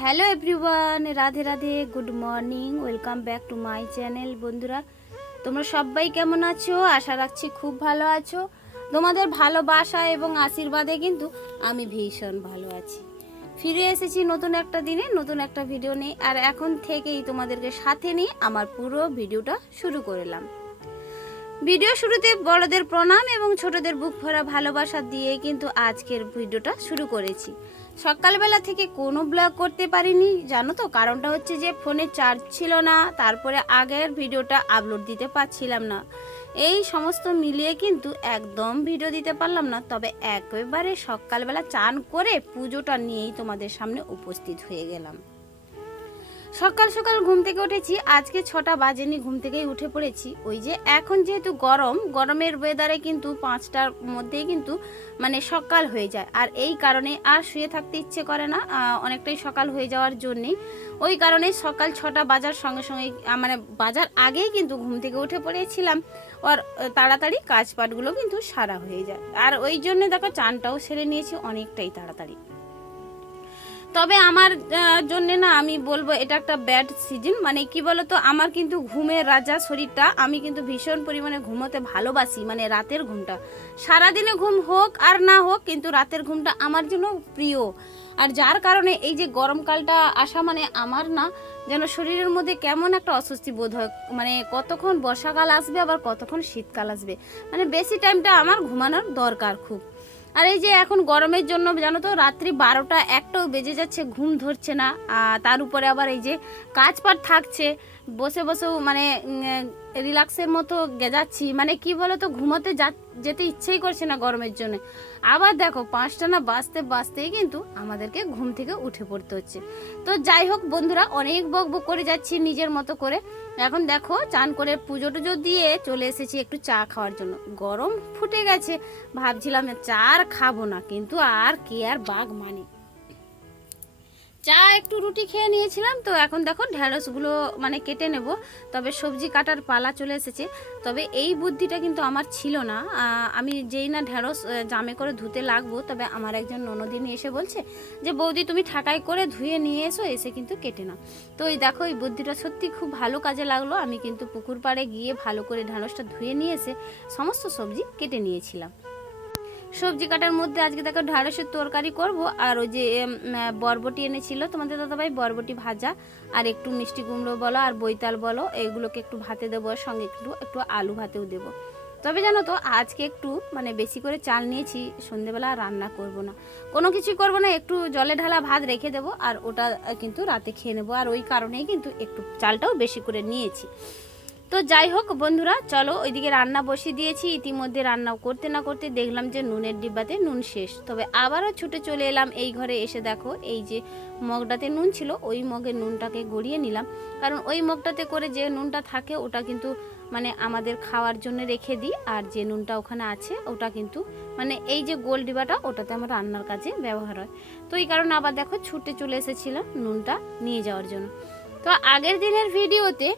Hello everyone Radhe Radhe good morning welcome back to my channel বন্ধুরা। তোমরা সবাই কেমন আছো? আশা রাখছি খুব ভালো আছো। তোমাদের ভালোবাসা এবং আশীর্বাদে কিন্তু আমি ভীষণ ভালো আছি। ফিরে এসেছি নতুন একটা দিনে, নতুন একটা ভিডিও নিয়ে। আর এখন থেকেই তোমাদেরকে সাথে নিয়ে আমার পুরো ভিডিওটা শুরু করলাম। ভিডিও শুরুতে বড়দের প্রণাম এবং ছোটদের বুক ভরা ভালোবাসা দিয়ে কিন্তু আজকের ভিডিওটা শুরু করেছি। সকালবেলা থেকে কোনো ব্লগ করতে পারিনি। জানো তো, কারণটা হচ্ছে যে ফোনে চার্জ ছিল না, তারপরে আগের ভিডিওটা আপলোড দিতে পারছিলাম না। এই সমস্ত মিলিয়ে কিন্তু একদম ভিডিও দিতে পারলাম না, তবে একেবারে সকালবেলা চান করে পুজোটা নিয়েই তোমাদের সামনে উপস্থিত হয়ে গেলাম। সকাল সকাল ঘুম থেকে উঠেছি, আজকে ছটা বাজেনি, ঘুম থেকেই উঠে পড়েছি। ওই যে এখন যেহেতু গরম, গরমের ওয়েদারে কিন্তু পাঁচটার মধ্যেই কিন্তু মানে সকাল হয়ে যায়। আর এই কারণে আর শুয়ে থাকতে ইচ্ছে করে না অনেকটাই সকাল হয়ে যাওয়ার জন্যেই। ওই কারণে সকাল ছটা বাজার সঙ্গে সঙ্গে মানে বাজার আগেই কিন্তু ঘুম থেকে উঠে পড়েছিলাম। আর তাড়াতাড়ি কাজপাটগুলো কিন্তু সারা হয়ে যায়। আর ওই জন্য দেখো চানটাও সেরে নিয়েছি, অনেকটাই তাড়াতাড়ি। তবে আমার জন্য না আমি বলব এটা একটা ব্যাড সিজন মানে কি বলতো, আমার কিন্তু ঘুমের রাজা শরীরটা, আমি কিন্তু ভীষণ পরিমাণে ঘুমোতে ভালোবাসি মানে রাতের ঘুমটা। সারাদিনে ঘুম হোক আর না হোক, কিন্তু রাতের ঘুমটা আমার জন্য প্রিয়। আর যার কারণে এই যে গরমকালটা আসা মানে আমার না, যেন শরীরের মধ্যে কেমন একটা অস্বস্তি বোধ হয়। মানে কতক্ষণ বর্ষাকাল আসবে, আবার কতক্ষণ শীতকাল আসবে। মানে বেশি টাইমটা আমার ঘুমানোর দরকার খুব। আর এই যে এখন গরমের জন্য, জানো তো, রাত্রি বারোটা একটাও বেজে যাচ্ছে, ঘুম ধরছে না। তার উপরে আবার এই যে কাজ পাট থাকছে। বসে বসেও মানে রিল্যাক্সের মতো গেজাচ্ছি। মানে কি বলো তো ঘুমোতে যা, যেতে ইচ্ছেই করছে না গরমের জন্য। আবার দেখো, পাঁচটা না বাজতে বাজতেই কিন্তু আমাদেরকে ঘুম থেকে উঠে পড়তে হচ্ছে। তো যাই হোক বন্ধুরা, অনেক বক বক করে যাচ্ছি নিজের মতো করে। এখন দেখো, চান করে পুজো টুজো দিয়ে চলে এসেছি একটু চা খাওয়ার জন্য। গরম ফুটে গেছে। ভাবছিলাম চা আর খাব না, কিন্তু আর কে আর বাঘ মানে। চা একটু রুটি খেয়ে নিয়েছিলাম, তো এখন দেখো ঢ্যাঁড়সগুলো মানে কেটে নেব। তবে সবজি কাটার পালা চলে এসেছে। তবে এই বুদ্ধিটা কিন্তু আমার ছিল না। আমি যেই না ঢ্যাঁড়স জামে করে ধুতে লাগবো, তবে আমার একজন ননদিনী এসে বলছে যে, বৌদি, তুমি ঠাকাই করে ধুয়ে নিয়ে এসো, এসে কিন্তু কেটে নাও। তো এই দেখো, এই বুদ্ধিটা সত্যি খুব ভালো কাজে লাগল। আমি কিন্তু পুকুর পাড়ে গিয়ে ভালো করে ঢ্যাঁড়সটা ধুয়ে নিয়ে এসে সমস্ত সবজি কেটে নিয়েছিলাম। সবজি কাটার মধ্যে আজকে দেখো ঢ্যাঁড়সের তরকারি করব, আর ওই যে বরবটি এনেছিল। তোমাদের দাদাভাই বরবটি ভাজা, আর একটু মিষ্টি কুমড়ো বলো আর বৈতাল বলো, এগুলোকে একটু ভাতে দেবো আর সঙ্গে একটু একটু আলু ভাতেও দেবো। তবে জানো তো, আজকে একটু মানে বেশি করে চাল নিয়েছি, সন্ধেবেলা রান্না করব না। কোনো কিছু করব না, একটু জলে ঢালা ভাত রেখে দেবো, আর ওটা কিন্তু রাতে খেয়ে নেব। আর ওই কারণেই কিন্তু একটু চালটাও বেশি করে নিয়েছি। তো যাই হোক বন্ধুরা, চলো ওইদিকে রান্না বসিয়ে দিয়েছি। ইতিমধ্যে রান্না করতে না করতে দেখলাম যে নুনের ডিব্বাতে নুন শেষ। তবে আবারও ছুটে চলে এলাম এই ঘরে এসে দেখো, এই যে মগটাতে নুন ছিল, ওই মগে নুনটাকে গড়িয়ে নিলাম। কারণ ওই মগটাতে করে যে নুনটা থাকে, ওটা কিন্তু মানে আমাদের খাওয়ার জন্য রেখে দিই। আর যে নুনটা ওখানে আছে, ওটা কিন্তু মানে এই যে গোল ডিবাটা ওটাতে আমার রান্নার কাজে ব্যবহার হয়। তো এই কারণে আবার দেখো ছুটে চলে এসেছিলাম নুনটা নিয়ে যাওয়ার জন্য। তো আগের দিনের ভিডিওতে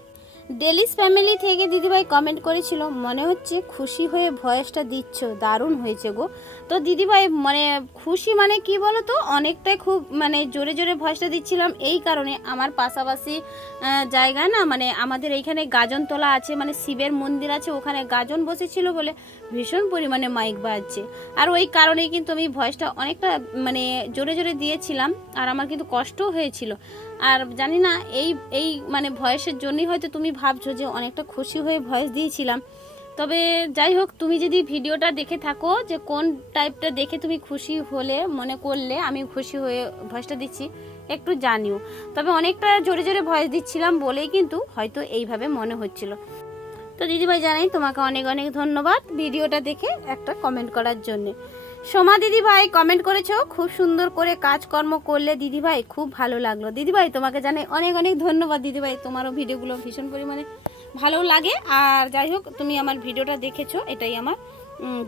ডেলিস ফ্যামিলি থেকে দিদিভাই কমেন্ট করেছিল মনে হচ্ছে খুশি হয়ে ভয়েসটা দিচ্ছ দারুণ হয়েছে গো। তো দিদিভাই মানে খুশি মানে কি বলো তো অনেকটাই খুব মানে জোরে জোরে ভয়েসটা দিচ্ছিলাম। এই কারণে আমার পাশাপাশি আহ, জায়গায় না মানে আমাদের এইখানে গাজনতলা আছে মানে শিবের মন্দির আছে ওখানে গাজন বসেছিল বলে ভীষণ পরিমাণে মাইক বাজছে। আর ওই কারণেই কিন্তু আমি ভয়েসটা অনেকটা মানে জোরে জোরে দিয়েছিলাম আর আমার কিন্তু কষ্টও হয়েছিল। আর জানি না, এই এই মানে ভয়েসের জন্যই হয়তো তুমি ভাবছ যে অনেকটা খুশি হয়ে ভয়েস দিয়েছিলাম। তবে যাই হোক, তুমি যদি ভিডিওটা দেখে থাকো যে কোন টাইপটা দেখে তুমি খুশি হলে, মনে করলে আমি খুশি হয়ে ভয়েসটা দিচ্ছি, একটু জানিও। তবে অনেকটা জোরে জোরে ভয়েস দিচ্ছিলাম বলেই কিন্তু হয়তো এইভাবে মনে হচ্ছিল। তো দিদিভাই জানাই, তোমাকে অনেক অনেক ধন্যবাদ ভিডিওটা দেখে একটা কমেন্ট করার জন্য। সোমা দিদিভাই কমেন্ট করেছ? খুব সুন্দর করে কাজকর্ম করলে দিদিভাই, খুব ভালো লাগল। দিদিভাই, তোমাকে জানাই অনেক অনেক ধন্যবাদ দিদিভাই। তোমারও ভিডিওগুলো ভীষণ পরিমাণে ভালো লাগে। আর যাই হোক, তুমি আমার ভিডিওটা দেখেছ, এটাই আমার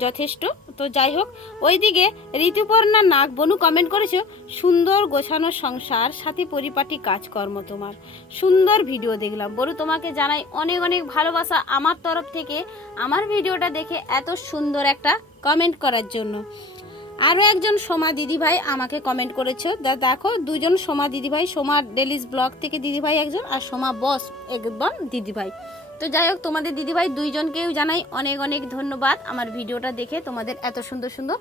যথেষ্ট। তো যাই হোক, ওইদিকে ঋতুপর্ণা নাগ বনু কমেন্ট করেছ, সুন্দর গোছানো সংসার, সাথে পরিপাটি কাজকর্ম তোমার। সুন্দর ভিডিও দেখলাম। বড় তোমাকে জানাই অনেক অনেক ভালোবাসা আমার তরফ থেকে। আমার ভিডিওটা দেখে এত সুন্দর একটা কমেন্ট করার জন্য। আরও একজন সোমা দিদিভাই আমাকে কমেন্ট করেছ দেখো, দুজন সোমা দিদিভাই, সোমা ডেলিস ব্লগ থেকে দিদিভাই একজন আর সোমা বস একজন দিদিভাই। তো যাই হোক, তোমাদের দিদিভাই দুইজনকেও জানাই অনেক অনেক ধন্যবাদ আমার ভিডিওটা দেখে তোমাদের এত সুন্দর সুন্দর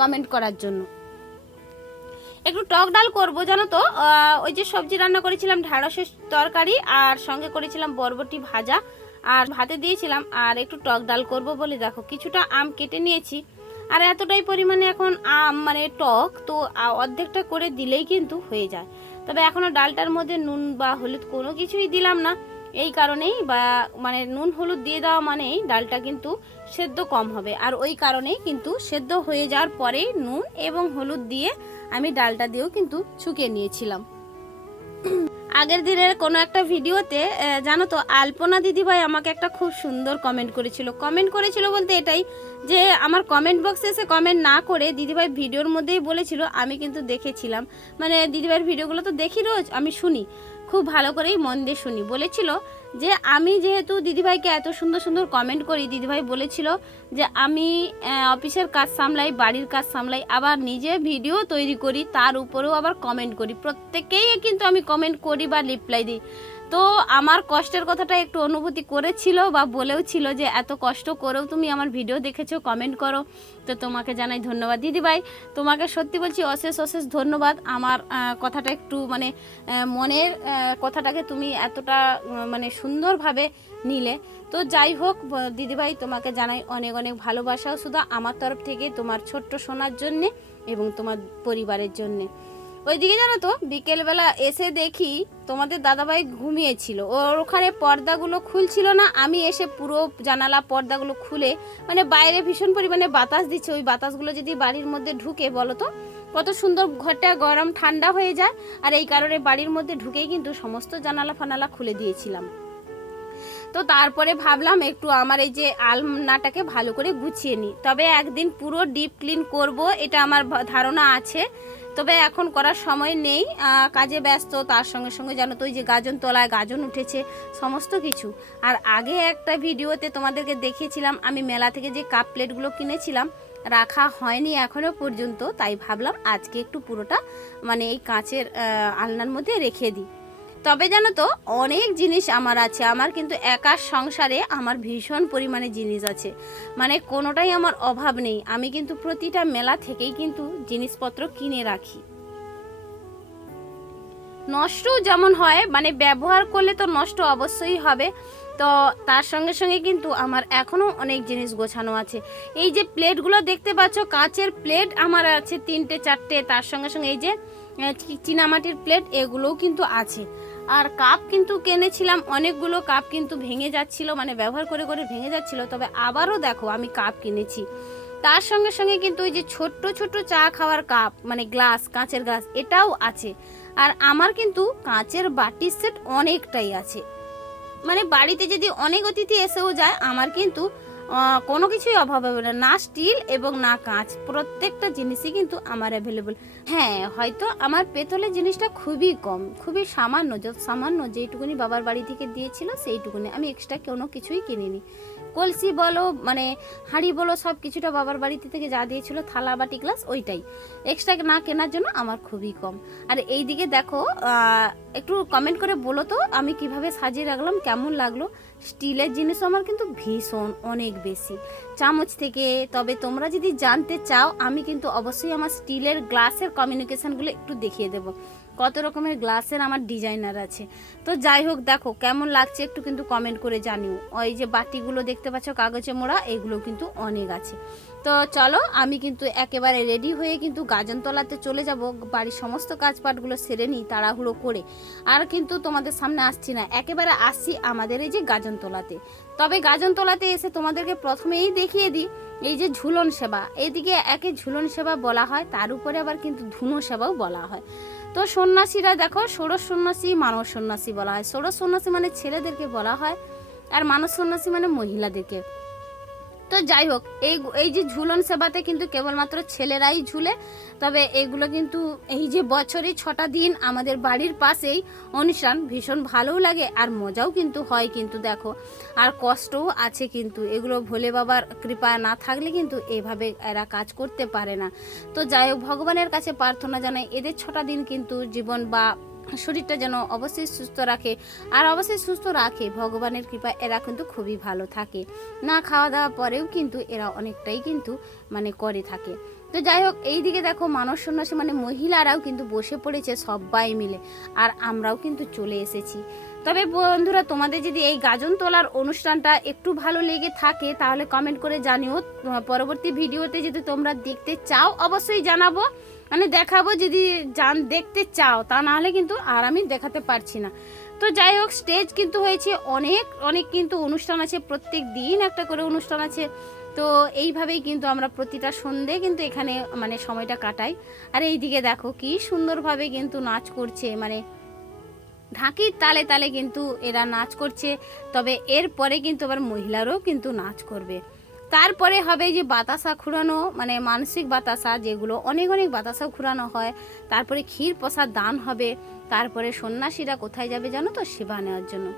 কমেন্ট করার জন্য। একটু টক ডাল করব, জানো তো? ওই যে সবজি রান্না করেছিলাম ঢ্যাঁড়সের তরকারি আর সঙ্গে করেছিলাম বরবটি ভাজা। আর ভাতে দিয়েছিলাম আর একটু টক ডাল করব বলে দেখো, কিছুটা আম কেটে নিয়েছি। আর এতটাই পরিমাণে এখন আম মানে টক, তো অর্ধেকটা করে দিলেই কিন্তু হয়ে যায়। তবে এখনও ডালটার মধ্যে নুন বা হলুদ কোনো কিছুই দিলাম না। এই কারণেই বা মানে নুন হলুদ দিয়ে দেওয়া মানেই ডালটা কিন্তু সেদ্ধ কম হবে। আর ওই কারণেই কিন্তু সেদ্ধ হয়ে যাওয়ার পরেই নুন এবং হলুদ দিয়ে আমি ডালটা দিয়েও কিন্তু ছুকিয়ে নিয়েছিলাম। আগের দিনের কোনো একটা ভিডিওতে জানো তো, আলপনা দিদিভাই আমাকে একটা খুব সুন্দর কমেন্ট করেছিল। কমেন্ট করেছিল বলতে এটাই যে, আমার কমেন্ট বক্সে এসে কমেন্ট না করে দিদিভাই ভিডিওর মধ্যেই বলেছিল, আমি কিন্তু দেখেছিলাম। মানে দিদিভাইয়ের ভিডিওগুলো তো দেখি রোজ, আমি শুনি। খুব ভালো করেই মন দিয়ে শুনি। বলেছিল যে আমি যেহেতু দিদিভাইকে এত সুন্দর সুন্দর কমেন্ট করি, দিদিভাই বলেছিল যে আমি অফিসের কাজ সামলাই, বাড়ির কাজ সামলাই, আবার নিজে ভিডিও তৈরি করি, তার উপরেও আবার কমেন্ট করি। প্রত্যেকেই কিন্তু আমি কমেন্ট করি বা রিপ্লাই দিই। তো আমার কষ্টের কথাটা একটু অনুভূতি করেছিল বা বলেও ছিল যে, এত কষ্ট করেও তুমি আমার ভিডিও দেখেছ কমেন্ট করো। তো তোমাকে জানাই ধন্যবাদ। দিদিভাই, তোমাকে সত্যি বলছি অশেষ অশেষ ধন্যবাদ। আমার কথাটা একটু মানে মনের কথাটাকে তুমি এতটা মানে সুন্দরভাবে নিলে। তো যাই হোক দিদিভাই, তোমাকে জানাই অনেক অনেক ভালোবাসাও শুধু আমার তরফ থেকে তোমার ছোট্ট সোনার জন্যে এবং তোমার পরিবারের জন্যে। ওইদিকে জানো তো, বিকেলবেলা এসে দেখি তোমাদের দাদাভাই ঘুমিয়েছিল। ওর ওখানে পর্দাগুলো খুলছিল না, আমি এসে পুরো জানালা পর্দাগুলো খুলে মানে বাইরে ভীষণ পরিমাণে বাতাস দিচ্ছে। ওই বাতাসগুলো যদি বাড়ির মধ্যে ঢুকে, বলো তো? কত সুন্দর ঘরটা গরম ঠান্ডা হয়ে যায়। আর এই কারণে বাড়ির মধ্যে ঢুকেই কিন্তু সমস্ত জানালা ফানালা খুলে দিয়েছিলাম। তো তারপরে ভাবলাম একটু আমার এই যে আলনাটাকে ভালো করে গুছিয়ে নিই। তবে একদিন পুরো ডিপ ক্লিন করব, এটা আমার ধারণা আছে। তবে এখন করার সময় নেই কাজে ব্যস্ত, তার সঙ্গে সঙ্গে জানো তো ওই যে গাজন তোলায় গাজন উঠেছে, সমস্ত কিছু। আর আগে একটা ভিডিওতে তোমাদেরকে দেখিয়েছিলাম, আমি মেলা থেকে যে কাপ প্লেটগুলো কিনেছিলাম, রাখা হয়নি এখনও পর্যন্ত, তাই ভাবলাম আজকে একটু পুরোটা মানে এই কাঁচের আলনার মধ্যে রেখে দিই। তবে জানো তো, অনেক জিনিস আমার আছে, আমার কিন্তু একার সংসারে আমার ভীষণ পরিমাণে জিনিস আছে। মানে কোনোটাই আমার অভাব নেই, আমি কিন্তু প্রতিটা মেলা থেকেই কিন্তু জিনিসপত্র কিনে রাখি। নষ্ট যেমন হয় মানে ব্যবহার করলে তো নষ্ট অবশ্যই হবে, তো তার সঙ্গে সঙ্গে কিন্তু আমার এখনও অনেক জিনিস গোছানো আছে। এই যে প্লেটগুলো দেখতে পাচ্ছ, কাঁচের প্লেট আমার আছে তিনটে, চারটে, তার সঙ্গে সঙ্গে এই যে চীনামাটির প্লেট, এগুলোও কিন্তু আছে। আর কাপ কিন্তু কিনেছিলাম, অনেকগুলো কাপ কিন্তু ভেঙে যাচ্ছিল মানে ব্যবহার করে করে ভেঙে যাচ্ছিল, তবে আবারও দেখো আমি কাপ কিনেছি। তার সঙ্গে সঙ্গে কিন্তু ওই যে ছোট্ট ছোট্ট চা খাওয়ার কাপ মানে গ্লাস কাঁচের গ্লাস এটাও আছে। আর আমার কিন্তু কাঁচের বাটির সেট অনেকটাই আছে। মানে বাড়িতে যদি অনেক অতিথি এসেও যায়, আমার কিন্তু কোনো কিছুই অভাব হবে না। না স্টিল এবং না কাঁচ, প্রত্যেকটা জিনিসই কিন্তু আমার অ্যাভেলেবল হ্যাঁ হয়তো আমার পেতলের জিনিসটা খুবই কম, খুবই সামান্য, যত সামান্য যেইটুকুনি বাবার বাড়ি থেকে দিয়েছিল সেইটুকুনি। আমি এক্সট্রা কোনো কিছুই কিনিনি। কলসি বলো মানে হাঁড়ি বলো, সব কিছুটা বাবার বাড়িতে থেকে যা দিয়েছিল, থালা, বাটি, গ্লাস, ওইটাই। এক্সট্রা না কেনার জন্য আমার খুবই কম। আর এই দিকে দেখো একটু কমেন্ট করে বলো তো, আমি কীভাবে সাজিয়ে রাখলাম, কেমন লাগল? স্টিলের জিনিসও আমার কিন্তু ভীষণ অনেক বেশি। চামচ থেকে, তবে তোমরা যদি জানতে চাও, আমি কিন্তু অবশ্যই আমার স্টিলের গ্লাসের কমিউনিকেশনগুলো একটু দেখিয়ে দেবো। কত রকমের গ্লাসের আমার ডিজাইনার আছে। তো যাই হোক, দেখো কেমন লাগছে একটু কিন্তু কমেন্ট করে জানিও। ওই যে বাটিগুলো দেখতে পাচ্ছ, কাগজে মোড়া, এগুলো কিন্তু অনেক আছে। তো চলো, আমি কিন্তু একেবারে রেডি হয়ে কিন্তু গাজনতলাতে চলে যাব। বাড়ির সমস্ত কাজপাটগুলো সেরে নিই তাড়াহুড়ো করে। আর কিন্তু তোমাদের সামনে আসছি না, একেবারে আসছি আমাদের এই যে গাজনতলাতে। তবে গাজনতলাতে এসে তোমাদেরকে প্রথমেই দেখিয়ে দিই, এই যে ঝুলন সেবা। এদিকে একে ঝুলন সেবা বলা হয়, তার উপরে আবার কিন্তু ধুনো সেবাও বলা হয়। তো সন্ন্যাসীরা দেখো, ষোড়শ সন্ন্যাসী, মানব সন্ন্যাসী বলা হয়। ষোড়শ সন্ন্যাসী মানে ছেলেদেরকে বলা হয়, আর মানব সন্ন্যাসী মানে মহিলাদেরকে। তো যাই হোক, এই এই যে ঝুলন সেবাতে কিন্তু কেবলমাত্র ছেলেরাই ঝুলে। তবে এগুলো কিন্তু এই যে বছরে ছটা দিন আমাদের বাড়ির পাশেই অনুষ্ঠান ভীষণ ভালোও লাগে আর মজাও কিন্তু হয় কিন্তু দেখো। আর কষ্টও আছে কিন্তু, এগুলো ভোলে বাবার কৃপা না থাকলে কিন্তু এভাবে এরা কাজ করতে পারে না। তো যাই হোক, ভগবানের কাছে প্রার্থনা জানাই, এদের ছটা দিন কিন্তু জীবন বা শরীরটা যেন অবশ্যই সুস্থ রাখে। আর অবশ্যই সুস্থ রাখে, ভগবানের কৃপা এরা কিন্তু খুবই ভালো থাকে। না খাওয়া দাওয়া পরেও কিন্তু এরা অনেকটাই কিন্তু মানে করে থাকে। তো যাই হোক, এই দিকে দেখো মানব সন্ন্যাসী মানে মহিলারাও কিন্তু বসে পড়েছে সবাই মিলে। আর আমরাও কিন্তু চলে এসেছি। তবে বন্ধুরা, তোমাদের যদি এই গাজন তোলার অনুষ্ঠানটা একটু ভালো লেগে থাকে, তাহলে কমেন্ট করে জানিও। পরবর্তী ভিডিওতে যদি তোমরা দেখতে চাও, অবশ্যই জানাব। মানে দেখাবো যদি যান দেখতে চাও, তা নাহলে কিন্তু আর আমি দেখাতে পারছি না। তো যাই হোক স্টেজ কিন্তু হয়েছে অনেক অনেক কিন্তু অনুষ্ঠান আছে, প্রত্যেক দিন একটা করে অনুষ্ঠান আছে। তো এইভাবেই কিন্তু আমরা প্রতিটা সন্ধে কিন্তু এখানে মানে সময়টা কাটাই। আর এইদিকে দেখো, কি সুন্দরভাবে কিন্তু নাচ করছে মানে ঢাকির তালে তালে কিন্তু এরা নাচ করছে। তবে এরপরে কিন্তু আবার মহিলারও কিন্তু নাচ করবে। তারপরে হবে যে বাতাসা খুঁড়ানো মানে মানসিক বাতাসা, যেগুলো অনেক অনেক বাতাসা খুঁড়ানো হয়। তারপরে ক্ষীর প্রসাদ দান হবে। তারপরে সন্ন্যাসীরা কোথায় যাবে জানো তো? সেবা নেওয়ার জন্য।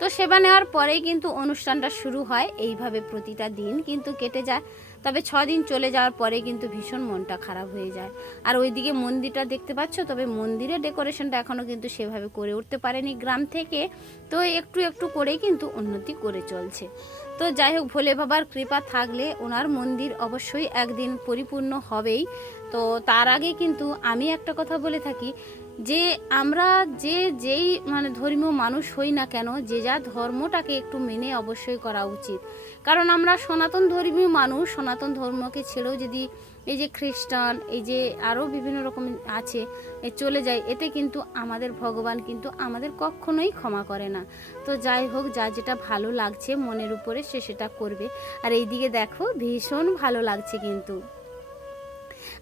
তো সেবা নেওয়ার পরেই কিন্তু অনুষ্ঠানটা শুরু হয়। এইভাবে প্রতিটা দিন কিন্তু কেটে যায়। তবে ছ দিন চলে যাওয়ার পরে কিন্তু ভীষণ মনটা খারাপ হয়ে যায়। আর ওইদিকে মন্দিরটা দেখতে পাচ্ছ? তবে মন্দিরের ডেকোরেশনটা এখনও কিন্তু সেভাবে করে উঠতে পারেনি গ্রাম থেকে। তো একটু একটু করেই কিন্তু উন্নতি করে চলছে। তো যাই হোক, ভোলে বাবার কৃপা থাকলে ওনার মন্দির অবশ্যই একদিন পরিপূর্ণ হবেই। তো তার আগে কিন্তু আমি একটা কথা বলে থাকি, যে আমরা যে যেই মানে ধর্মীয় মানুষ হই না কেন, যে যা ধর্মটাকে একটু মেনে অবশ্যই করা উচিত। কারণ আমরা সনাতন ধর্মীয় মানুষ, সনাতন ধর্মকে ছেড়েও যদি এই যে খ্রিস্টান, এই যে আরও বিভিন্ন রকম আছে চলে যায়। এতে কিন্তু আমাদের ভগবান কিন্তু আমাদের কখনোই ক্ষমা করে না। তো যাই হোক, যা যেটা ভালো লাগছে মনের উপরে সে সেটা করবে। আর এইদিকে দেখো, ভীষণ ভালো লাগছে কিন্তু।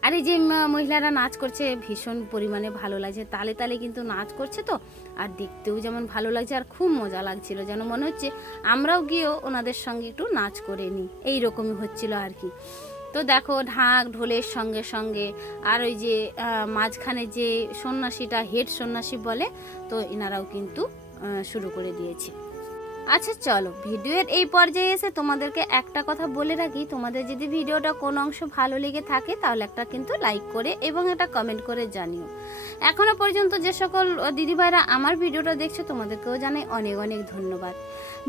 আর এই যে মহিলারা নাচ করছে, ভীষণ পরিমাণে ভালো লাগছে। তালে তালে কিন্তু নাচ করছে তো, আর দেখতেও যেমন ভালো লাগছে, আর খুব মজা লাগছিল। যেন মনে হচ্ছে আমরাও গিয়েও ওনাদের সঙ্গে একটু নাচ করে নিই। এইরকমই হচ্ছিল আর কি। তো দেখো ঢাক ঢোলের সঙ্গে সঙ্গে আর ওই যে মাঝখানে যে সন্ন্যাসীটা, হেড সন্ন্যাসী বলে, তো এনারাও কিন্তু শুরু করে দিয়েছে। আচ্ছা চলো, ভিডিওর এই পর্যায়ে এসে তোমাদেরকে একটা কথা বলে রাখি। তোমাদের যদি ভিডিওটা কোন অংশ ভালো লেগে থাকে, তাহলে একটা কিন্তু লাইক করে এবং একটা কমেন্ট করে জানিও। এখনও পর্যন্ত যে সকল দিদিভাইরা আমার ভিডিওটা দেখছ, তোমাদেরকেও জানাই অনেক অনেক ধন্যবাদ।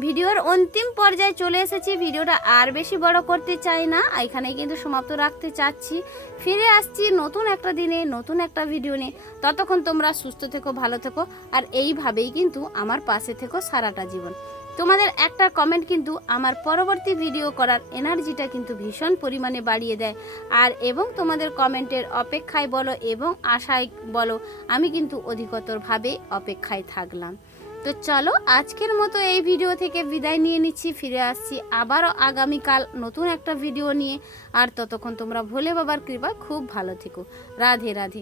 ভিডিওর অন্তিম পর্যায়ে চলে এসেছি। ভিডিওটা আর বেশি বড় করতে চাই না। এখানে কিন্তু সমাপ্ত রাখতে চাচ্ছি। ফিরে আসছি নতুন একটা দিনে, নতুন একটা ভিডিও নিয়ে। ততক্ষণ তোমরা সুস্থ থেকো, ভালো থেকো। আর এইভাবেই কিন্তু আমার পাশে থেকো সারাটা জীবন। তোমাদের একটা কমেন্ট কিন্তু আমার পরবর্তী ভিডিও করার এনার্জিটা কিন্তু ভীষণ পরিমাণে বাড়িয়ে দেয়। আর এবং তোমাদের কমেন্টের অপেক্ষায় বলো এবং আশায় বলো, আমি কিন্তু অধিকতরভাবে অপেক্ষায় থাকলাম। তো চলো আজকের মতো এই ভিডিও থেকে বিদায় নিয়ে নিচ্ছি, ফিরে আসছি আবারও আগামীকাল নতুন একটা ভিডিও নিয়ে। আর ততক্ষণ তোমরা ভোলে বাবার কৃপা খুব ভালো থেকো। রাধে রাধে।